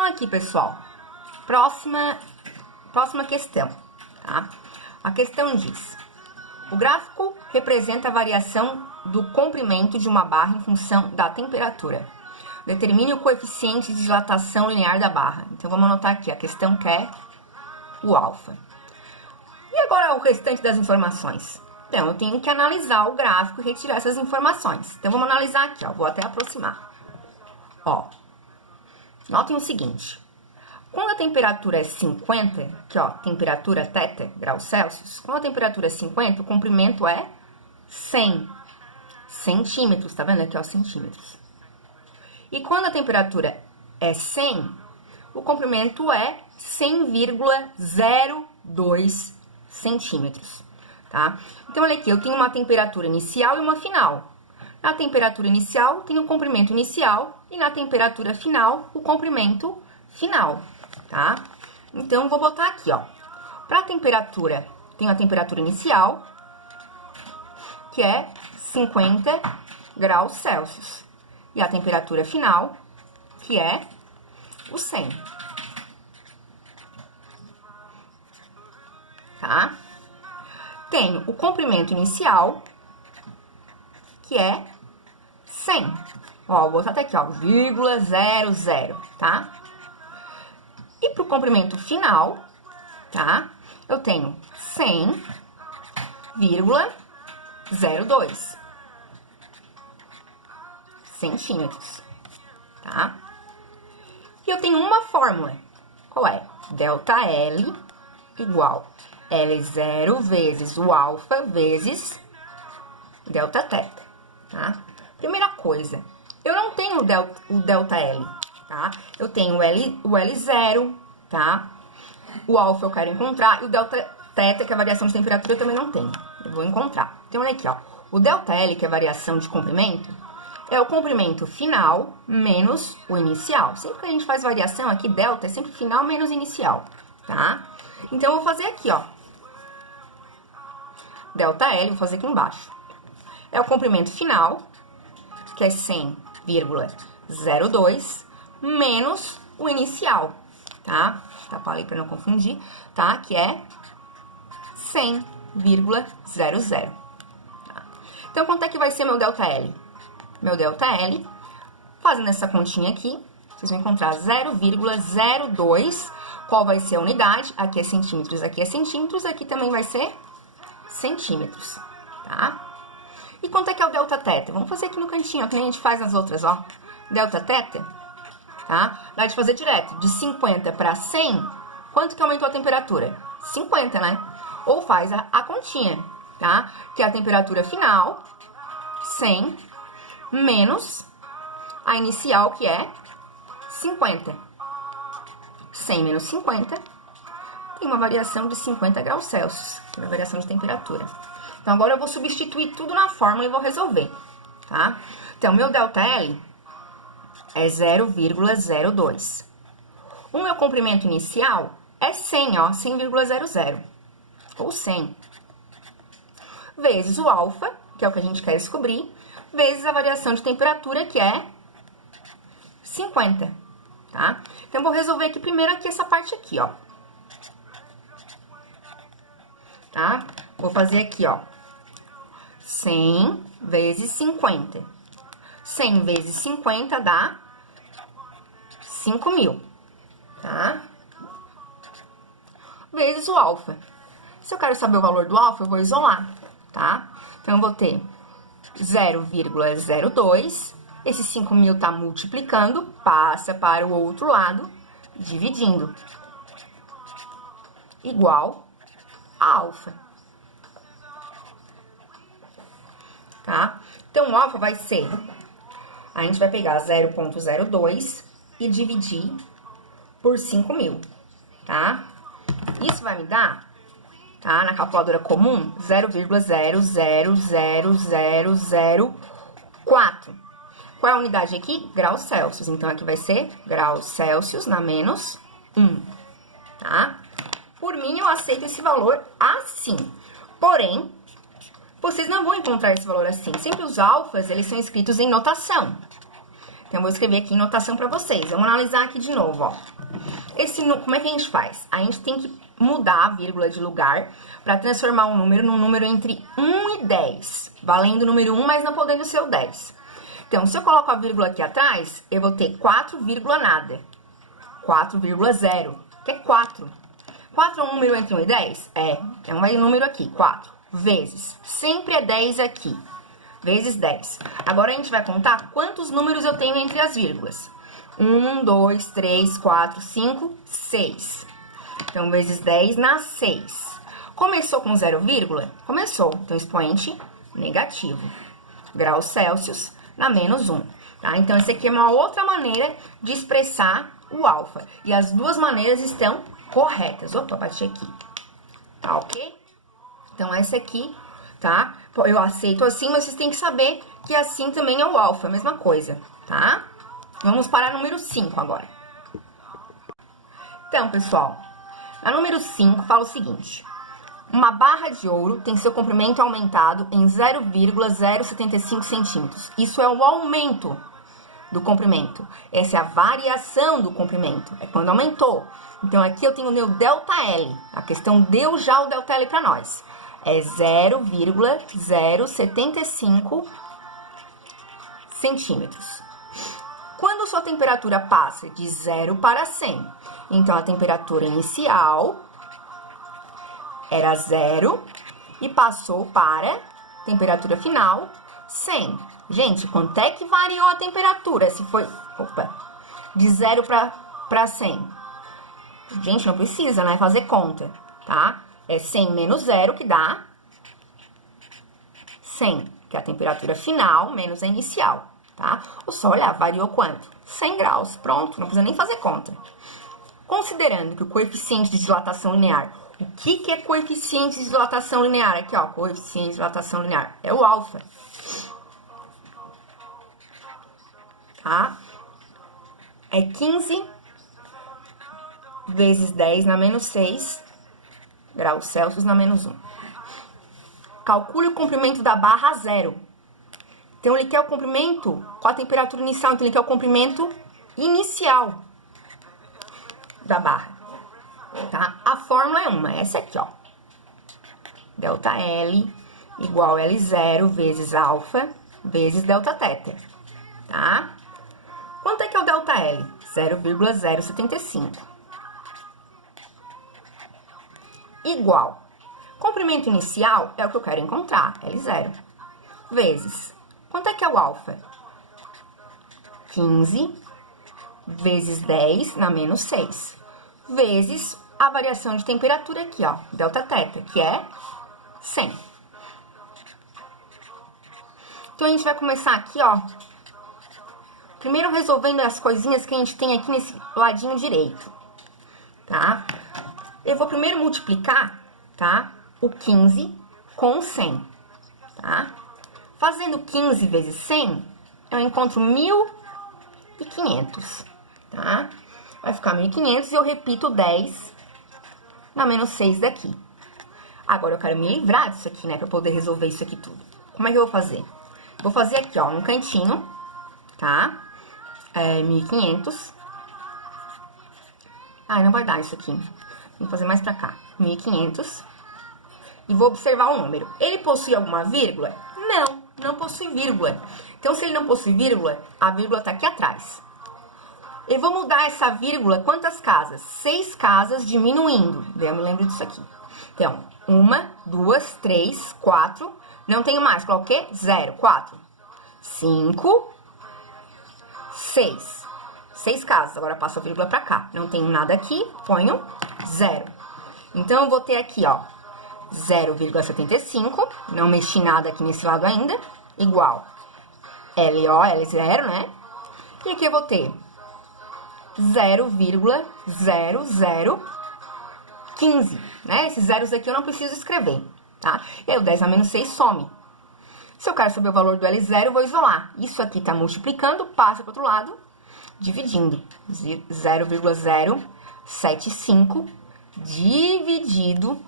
Então, aqui, pessoal, próxima questão, tá? A questão diz: o gráfico representa a variação do comprimento de uma barra em função da temperatura. Determine o coeficiente de dilatação linear da barra. Então, vamos anotar aqui, a questão quer o alfa. E agora o restante das informações? Então, eu tenho que analisar o gráfico e retirar essas informações. Então, vamos analisar aqui, ó. Vou até aproximar. Ó, notem o seguinte. Quando a temperatura é 50, que ó, temperatura θ, graus Celsius, quando a temperatura é 50, o comprimento é 100 centímetros, tá vendo aqui, ó, centímetros. E quando a temperatura é 100, o comprimento é 100,02 centímetros, tá? Então, olha aqui, eu tenho uma temperatura inicial e uma final. Na temperatura inicial, tem o comprimento inicial e na temperatura final, o comprimento final, tá? Então, vou botar aqui, ó. Para a temperatura, tenho a temperatura inicial, que é 50 graus Celsius. E a temperatura final, que é o 100. Tá? Tenho o comprimento inicial, que é 100. Ó, vou botar até aqui, ó, 0,00, tá? E pro comprimento final, tá? Eu tenho 100,02 centímetros, tá? E eu tenho uma fórmula. Qual é? ΔL igual L0 vezes o alfa vezes Δθ, tá? Primeira coisa, eu não tenho o ΔL, tá? Eu tenho o L0, tá? O alfa eu quero encontrar e o Δθ, que é a variação de temperatura, eu também não tenho. Eu vou encontrar. Então, olha aqui, ó. O ΔL, que é a variação de comprimento, é o comprimento final menos o inicial. Sempre que a gente faz variação aqui, delta é sempre final menos inicial, tá? Então, eu vou fazer aqui, ó. ΔL, vou fazer aqui embaixo. É o comprimento final, que é 100,02, menos o inicial, tá? Tapar ali para não confundir, tá? Que é 100,00. Tá? Então, quanto é que vai ser meu ΔL? Meu ΔL, fazendo essa continha aqui, vocês vão encontrar 0,02. Qual vai ser a unidade? Aqui é centímetros, aqui também vai ser centímetros, tá? E quanto é que é o Δθ? Vamos fazer aqui no cantinho, ó, que nem a gente faz nas outras, ó. Δθ, tá? Dá de fazer direto, de 50 para 100, quanto que aumentou a temperatura? 50, né? Ou faz a continha, tá? Que é a temperatura final, 100, menos a inicial, que é 50. 100 menos 50, tem uma variação de 50 graus Celsius, que é a variação de temperatura. Então, agora eu vou substituir tudo na fórmula e vou resolver, tá? Então, meu ΔL é 0,02. O meu comprimento inicial é 100, ó, 100,00, ou 100. Vezes o alfa, que é o que a gente quer descobrir, vezes a variação de temperatura, que é 50, tá? Então, vou resolver aqui primeiro aqui essa parte aqui, ó. Tá? Vou fazer aqui, ó. 100 vezes 50. 100 vezes 50 dá 5.000, tá? Vezes o alfa. Se eu quero saber o valor do alfa, eu vou isolar, tá? Então, eu vou ter 0,02. Esse 5.000 tá multiplicando, passa para o outro lado, dividindo. Igual a alfa. Tá? Então, o alfa vai ser... A gente vai pegar 0,02 e dividir por 5.000, tá? Isso vai me dar, tá? Na calculadora comum, 0,000004. Qual é a unidade aqui? Graus Celsius. Então, aqui vai ser graus Celsius na menos 1, tá? Por mim, eu aceito esse valor assim. Porém, vocês não vão encontrar esse valor assim. Sempre os alfas, eles são escritos em notação. Então, eu vou escrever aqui em notação para vocês. Vamos analisar aqui de novo, ó. Como é que a gente faz? A gente tem que mudar a vírgula de lugar para transformar um número num número entre 1 e 10. Valendo o número 1, mas não podendo ser o 10. Então, se eu coloco a vírgula aqui atrás, eu vou ter 4, nada. 4,0, que é 4. 4 é um número entre 1 e 10? É um número aqui, 4. Vezes, sempre é 10 aqui. Vezes 10. Agora, a gente vai contar quantos números eu tenho entre as vírgulas. 1, 2, 3, 4, 5, 6. Então, vezes 10 na 6. Começou com 0, começou. Então, expoente negativo. Graus Celsius na menos 1. Tá? Então, essa aqui é uma outra maneira de expressar o alfa. E as duas maneiras estão corretas. Opa, bati aqui. Tá ok? Então, essa aqui, tá? Eu aceito assim, mas vocês têm que saber que assim também é o alfa, a mesma coisa, tá? Vamos para número 5 agora. Então, pessoal, na número 5 fala o seguinte. Uma barra de ouro tem seu comprimento aumentado em 0,075 centímetros. Isso é o aumento do comprimento. Essa é a variação do comprimento. É quando aumentou. Então, aqui eu tenho o meu ΔL. A questão deu já o ΔL para nós. É 0,075 centímetros. Quando sua temperatura passa de 0 para 100, então a temperatura inicial era 0 e passou para temperatura final 100. Gente, quanto é que variou a temperatura? Se foi, de 0 para 100. Gente, não precisa, né, fazer conta, tá? É 100 menos 0 que dá 100, que é a temperatura final menos a inicial, tá? Ou só olhar, variou quanto? 100 graus, pronto, não precisa nem fazer conta. Considerando que o coeficiente de dilatação linear, o que é coeficiente de dilatação linear? Aqui, ó, coeficiente de dilatação linear, é o alfa. Tá? É 15 vezes 10 na menos 6 graus Celsius na menos 1. Calcule o comprimento da barra a 0. Então, ele quer o comprimento com a temperatura inicial. Então, ele quer o comprimento inicial da barra. Tá? A fórmula é uma, essa aqui, ó. ΔL igual a L0 vezes alfa vezes Δθ. Tá? Quanto é que é o ΔL? 0,075. Igual. Comprimento inicial é o que eu quero encontrar, L0. Vezes. Quanto é que é o alfa? 15 vezes 10 na menos 6. Vezes a variação de temperatura aqui, ó, Δθ, que é 100. Então, a gente vai começar aqui, ó, primeiro resolvendo as coisinhas que a gente tem aqui nesse ladinho direito, tá? Eu vou primeiro multiplicar, tá, o 15 com o 100, tá? Fazendo 15 vezes 100, eu encontro 1.500, tá? Vai ficar 1.500 e eu repito 10 na menos 6 daqui. Agora, eu quero me livrar disso aqui, né, pra poder resolver isso aqui tudo. Como é que eu vou fazer? Vou fazer aqui, ó, no cantinho, tá? 1.500. Ah, não vai dar isso aqui. Vou fazer mais pra cá. 1.500. E vou observar o número. Ele possui alguma vírgula? Não, não possui vírgula. Então, se ele não possui vírgula, a vírgula tá aqui atrás. Eu vou mudar essa vírgula quantas casas? 6 casas diminuindo. Eu me lembro disso aqui. Então, 1, 2, 3, 4. Não tenho mais. Coloquei 0, 4. 5, 6. 6 casas. Agora passo a vírgula pra cá. Não tenho nada aqui. Ponho 0. Então, eu vou ter aqui, ó, 0,75. Não mexi nada aqui nesse lado ainda. Igual LO, L0, né? E aqui eu vou ter 0,0015, né? Esses zeros aqui eu não preciso escrever, tá? E aí o 10 a menos 6 some. Se eu quero saber o valor do L0, eu vou isolar. Isso aqui tá multiplicando, passa pro outro lado, dividindo. 0,075 dividido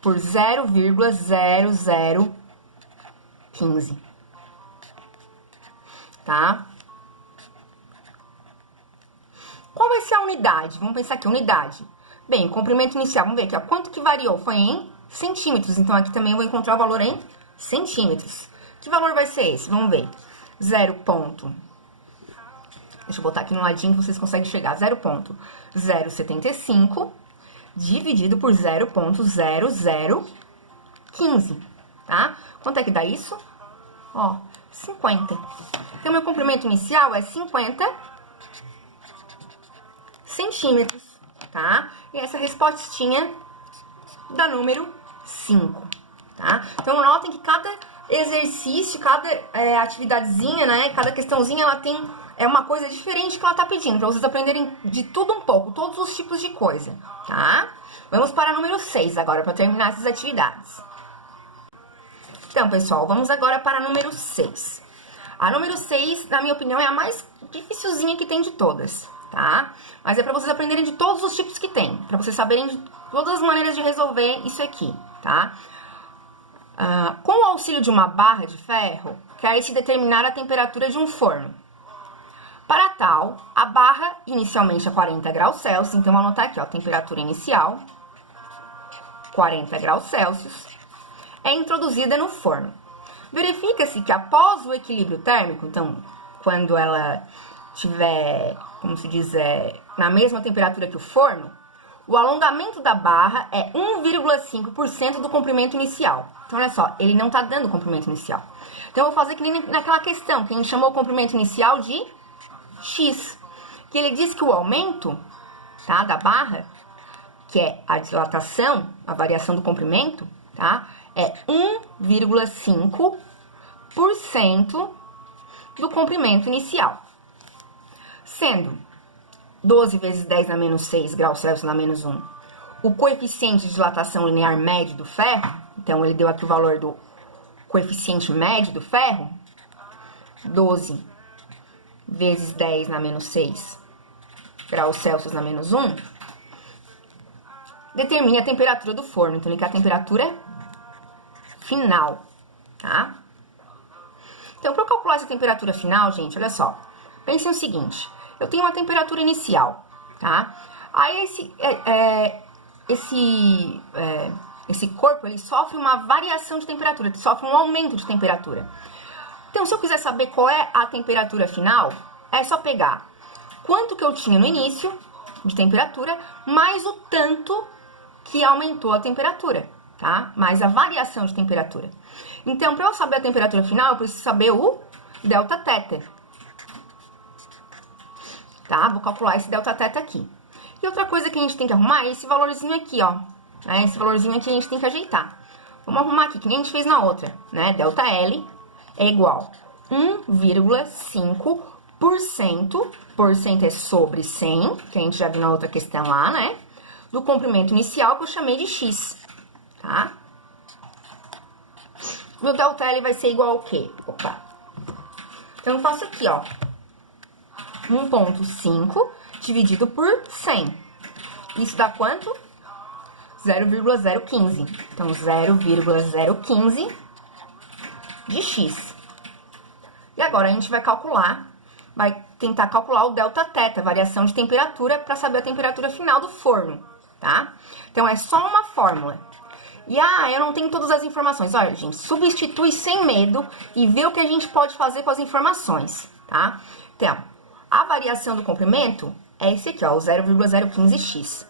por 0,0015. Tá? Qual vai ser a unidade? Vamos pensar aqui, unidade. Bem, comprimento inicial, vamos ver aqui, ó. Quanto que variou? Foi em centímetros. Então, aqui também eu vou encontrar o valor em centímetros. Que valor vai ser esse? Vamos ver. 0. Deixa eu botar aqui no ladinho que vocês conseguem chegar. 0,075 dividido por 0,0015, tá? Quanto é que dá isso? Ó, 50. Então, meu comprimento inicial é 50 centímetros, tá? E essa respostinha dá número 5, tá? Então, notem que cada exercício, cada atividadezinha, né? Cada questãozinha, ela tem uma coisa diferente que ela tá pedindo, pra vocês aprenderem de tudo um pouco, todos os tipos de coisa, tá? Vamos para o número 6 agora, para terminar essas atividades. Então, pessoal, vamos agora para o número 6. A número 6, na minha opinião, é a mais dificilzinha que tem de todas, tá? Mas é para vocês aprenderem de todos os tipos que tem, para vocês saberem de todas as maneiras de resolver isso aqui, tá? Com o auxílio de uma barra de ferro, quer-se determinar a temperatura de um forno. Para tal, a barra, inicialmente a 40 graus Celsius, então vou anotar aqui, ó, temperatura inicial, 40 graus Celsius, é introduzida no forno. Verifica-se que após o equilíbrio térmico, então, quando ela tiver, como se diz, na mesma temperatura que o forno, o alongamento da barra é 1,5% do comprimento inicial. Então, olha só, ele não está dando o comprimento inicial. Então, eu vou fazer que nem naquela questão, que a gente chamou o comprimento inicial de X. Que ele diz que o aumento, tá, da barra, que é a dilatação, a variação do comprimento, tá, é 1,5% do comprimento inicial. Sendo 12 vezes 10 na menos 6 graus Celsius na menos 1 o coeficiente de dilatação linear médio do ferro, então ele deu aqui o valor do coeficiente médio do ferro, 12 vezes 10 na menos 6 graus Celsius na menos 1, determine a temperatura do forno. Então, ele quer a temperatura final, tá? Então, para eu calcular essa temperatura final, gente, olha só. Pensem o seguinte, eu tenho uma temperatura inicial, tá? Aí, esse corpo, ele sofre uma variação de temperatura, ele sofre um aumento de temperatura. Então, se eu quiser saber qual é a temperatura final, é só pegar quanto que eu tinha no início de temperatura, mais o tanto que aumentou a temperatura, tá? Mais a variação de temperatura. Então, para eu saber a temperatura final, eu preciso saber o delta θ. Tá? Vou calcular esse delta θ aqui. E outra coisa que a gente tem que arrumar é esse valorzinho aqui, ó. Esse valorzinho aqui a gente tem que ajeitar. Vamos arrumar aqui, que nem a gente fez na outra, né? Delta L é igual a 1,5%, porcento é sobre 100, que a gente já viu na outra questão lá, né? Do comprimento inicial, que eu chamei de X, tá? Meu delta L vai ser igual ao quê? Opa! Então, eu faço aqui, ó. 1,5 dividido por 100. Isso dá quanto? 0,015. Então, 0,015 de X. E agora, a gente vai tentar calcular o delta θ, variação de temperatura, para saber a temperatura final do forno, tá? Então, é só uma fórmula. E, eu não tenho todas as informações. Olha, gente, substitui sem medo e vê o que a gente pode fazer com as informações, tá? Então, a variação do comprimento é esse aqui, ó, o 0,015x.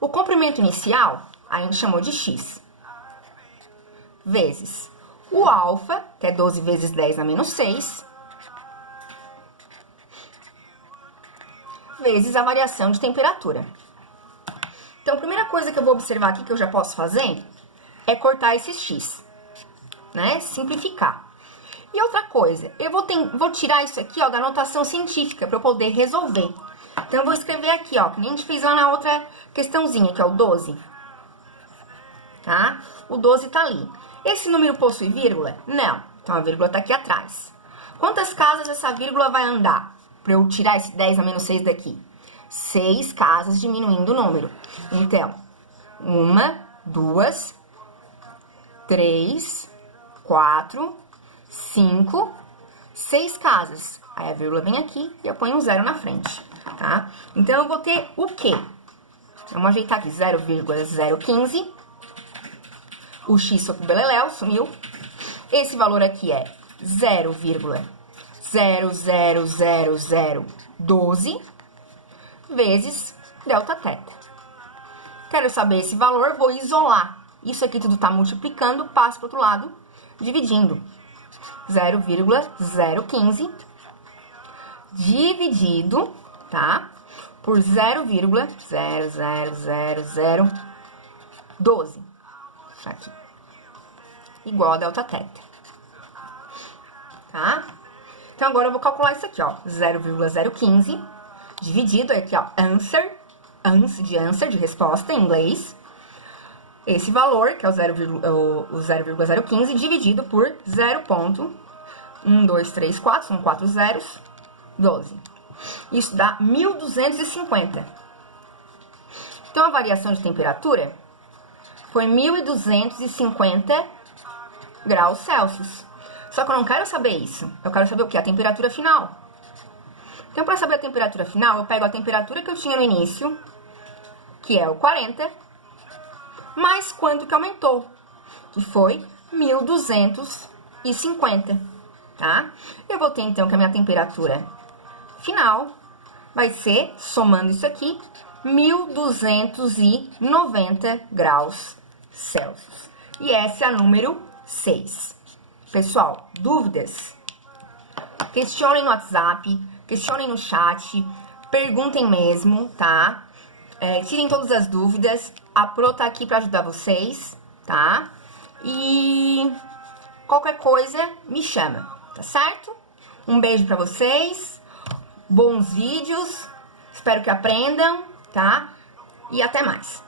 O comprimento inicial, a gente chamou de x, vezes o alfa, que é 12 vezes 10 na menos 6, vezes a variação de temperatura. Então, a primeira coisa que eu vou observar aqui, que eu já posso fazer, é cortar esse x, né? Simplificar. E outra coisa, eu vou tirar isso aqui, ó, da notação científica, para eu poder resolver. Então, eu vou escrever aqui, ó, que nem a gente fez lá na outra questãozinha, que é o 12. Tá? O 12 tá ali. Esse número possui vírgula? Não. Então, a vírgula tá aqui atrás. Quantas casas essa vírgula vai andar? Para eu tirar esse 10 a menos 6 daqui. 6 casas diminuindo o número. Então, 1, 2, 3, 4, 5, 6 casas. Aí a vírgula vem aqui e eu ponho um 0 na frente, tá? Então, eu vou ter o quê? Vamos ajeitar aqui, 0,015. O x foi pro beleléu, sumiu. Esse valor aqui é 0,00012 vezes Δθ. Quero saber esse valor, vou isolar. Isso aqui tudo tá multiplicando, passo pro outro lado, dividindo. 0,015 dividido, tá? Por 0,00012. Deixa aqui. Igual a Δθ. Tá? Então, agora eu vou calcular isso aqui, ó. 0,015 dividido, aqui, ó, answer, de resposta em inglês. Esse valor, que é o 0,015, dividido por 0,1234, são 4 zeros, 12. Isso dá 1.250. Então, a variação de temperatura foi 1.250 graus Celsius. Só que eu não quero saber isso. Eu quero saber o quê? A temperatura final. Então, para saber a temperatura final, eu pego a temperatura que eu tinha no início, que é o 40, mais quanto que aumentou, que foi 1.250, tá? Eu vou ter, então, que a minha temperatura final vai ser, somando isso aqui, 1.290 graus Celsius. E essa é a número 6. Pessoal, dúvidas? Questionem no WhatsApp, questionem no chat, perguntem mesmo, tá? Tirem todas as dúvidas. A Pro tá aqui pra ajudar vocês, tá? E qualquer coisa, me chama, tá certo? Um beijo pra vocês, bons vídeos, espero que aprendam, tá? E até mais.